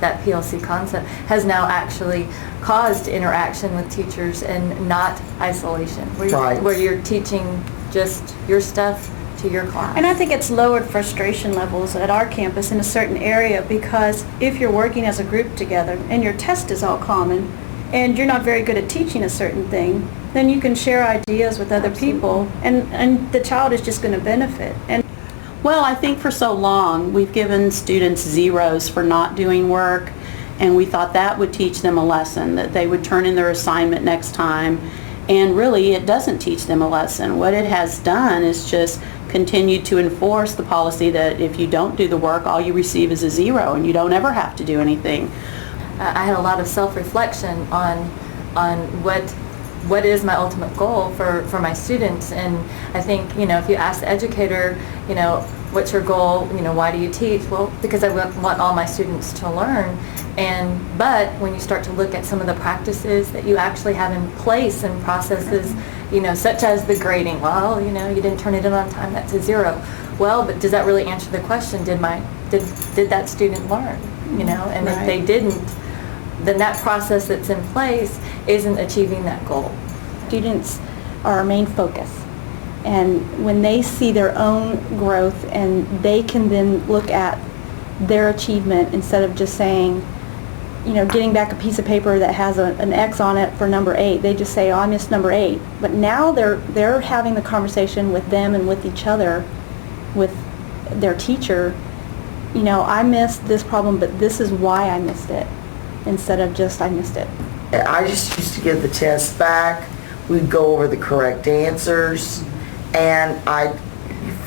that PLC concept has now actually caused interaction with teachers and not isolation, where you're teaching just your stuff to your class. And I think it's lowered frustration levels at our campus in a certain area, because if you're working as a group together and your test is all common and you're not very good at teaching a certain thing, then you can share ideas with other people, and the child is just going to benefit. And well, I think for so long we've given students zeros for not doing work, and we thought that would teach them a lesson, that they would turn in their assignment next time, and really it doesn't teach them a lesson. What it has done is just continue to enforce the policy that if you don't do the work, all you receive is a zero and you don't ever have to do anything. I had a lot of self-reflection on what is my ultimate goal for my students. And I think, if you ask the educator, what's your goal, why do you teach? Well, because I want all my students to learn. But when you start to look at some of the practices that you actually have in place and processes, such as the grading, well, you didn't turn it in on time, that's a zero. Well, but does that really answer the question? Did that student learn? And if they didn't, then that process that's in place isn't achieving that goal. Students are our main focus, and when they see their own growth and they can then look at their achievement instead of just saying, getting back a piece of paper that has an X on it for number 8, they just say, oh, I missed number 8. But now they're having the conversation with them and with each other, with their teacher, I missed this problem, but this is why I missed it, instead of just I missed it. I just used to give the test back. We'd go over the correct answers, and I'd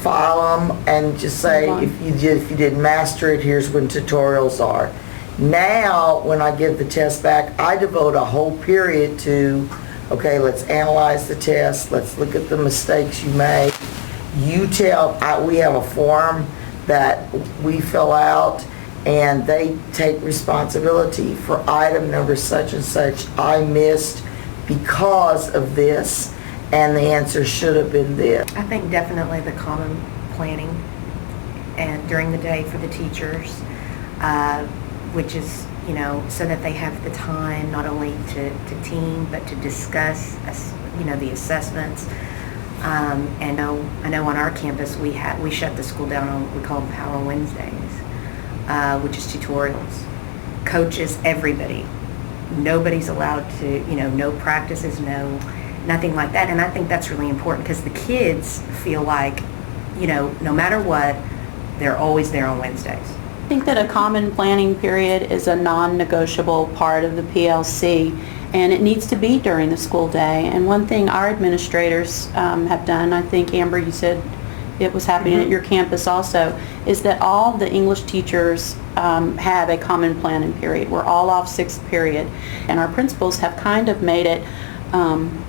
file them and just say, if you didn't master it, here's when tutorials are. Now, when I give the test back, I devote a whole period to, okay, let's analyze the test, let's look at the mistakes you made. We have a form that we fill out, and they take responsibility for item number such and such. I missed because of this, and the answer should have been this. I think definitely the common planning and during the day for the teachers, which is, so that they have the time not only to team but to discuss, the assessments. And I know on our campus we shut the school down on, we call them Power Wednesdays, which is tutorials. Coaches, everybody. Nobody's allowed to, no practices, nothing like that. And I think that's really important, because the kids feel like, no matter what, they're always there on Wednesdays. I think that a common planning period is a non-negotiable part of the PLC, and it needs to be during the school day. And one thing our administrators have done, I think, Amber, you said it was happening at your campus also, is that all the English teachers have a common planning period. We're all off 6th period, and our principals have kind of made it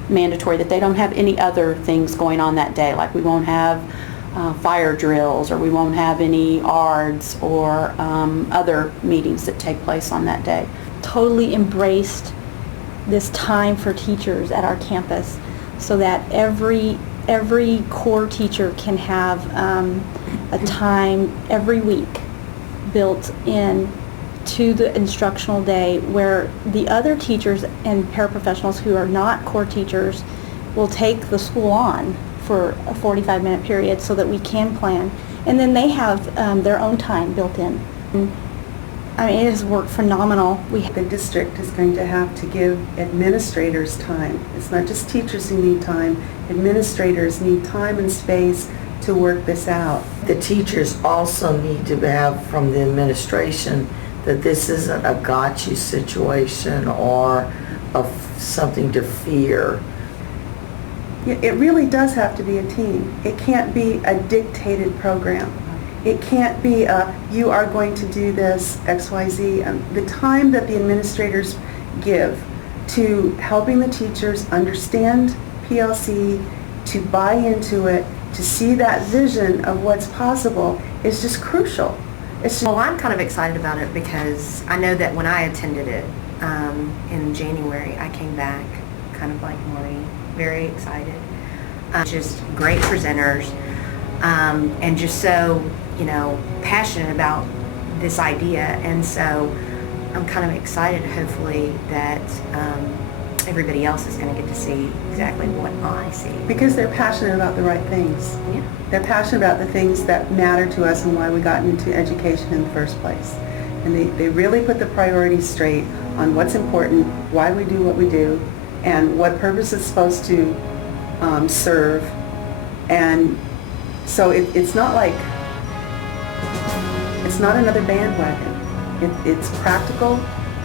mandatory that they don't have any other things going on that day, like we won't have fire drills, or we won't have any ARDs or other meetings that take place on that day. Totally embraced this time for teachers at our campus, so that every core teacher can have a time every week built in to the instructional day, where the other teachers and paraprofessionals who are not core teachers will take the school on for a 45-minute period so that we can plan. And then they have their own time built in. I mean, it has worked phenomenal. The district is going to have to give administrators time. It's not just teachers who need time. Administrators need time and space to work this out. The teachers also need to have from the administration that this isn't a gotcha situation or something to fear. It really does have to be a team. It can't be a dictated program. It can't be you are going to do this, XYZ. The time that the administrators give to helping the teachers understand PLC, to buy into it, to see that vision of what's possible is just crucial. Well, I'm kind of excited about it because I know that when I attended it in January, I came back kind of like Maureen, very excited. Just great presenters, and just so, passionate about this idea. And so I'm kind of excited, hopefully, that everybody else is going to get to see exactly what I see. Because they're passionate about the right things. Yeah. They're passionate about the things that matter to us and why we got into education in the first place. And they really put the priorities straight on what's important, why we do what we do, and what purpose it's supposed to serve. And so it's not like, it's not another bandwagon. It's practical,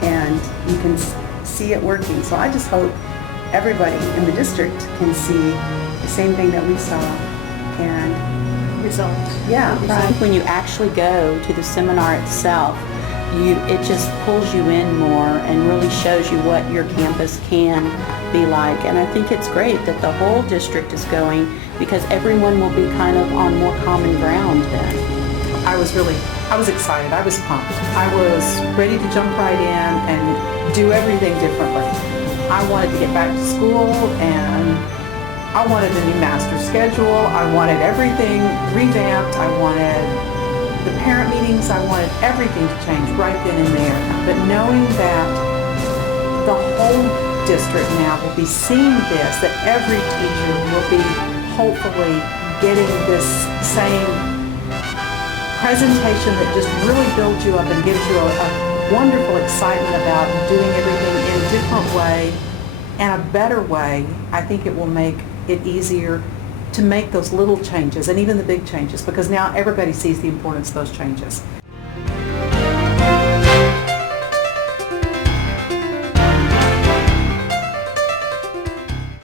and you can see it working. So I just hope everybody in the district can see the same thing that we saw. And Results. yeah, Right. When you actually go to the seminar itself, it just pulls you in more and really shows you what your campus can be like. And I think it's great that the whole district is going, because everyone will be kind of on more common ground then. I was excited. I was pumped. I was ready to jump right in and do everything differently. I wanted to get back to school, and I wanted a new master schedule. I wanted everything revamped. I wanted the parent meetings. I wanted everything to change right then and there. But knowing that the whole district now will be seeing this, that every teacher will be hopefully getting this same presentation that just really builds you up and gives you a wonderful excitement about doing everything in a different way and a better way. I think it will make it easier to make those little changes and even the big changes, because now everybody sees the importance of those changes.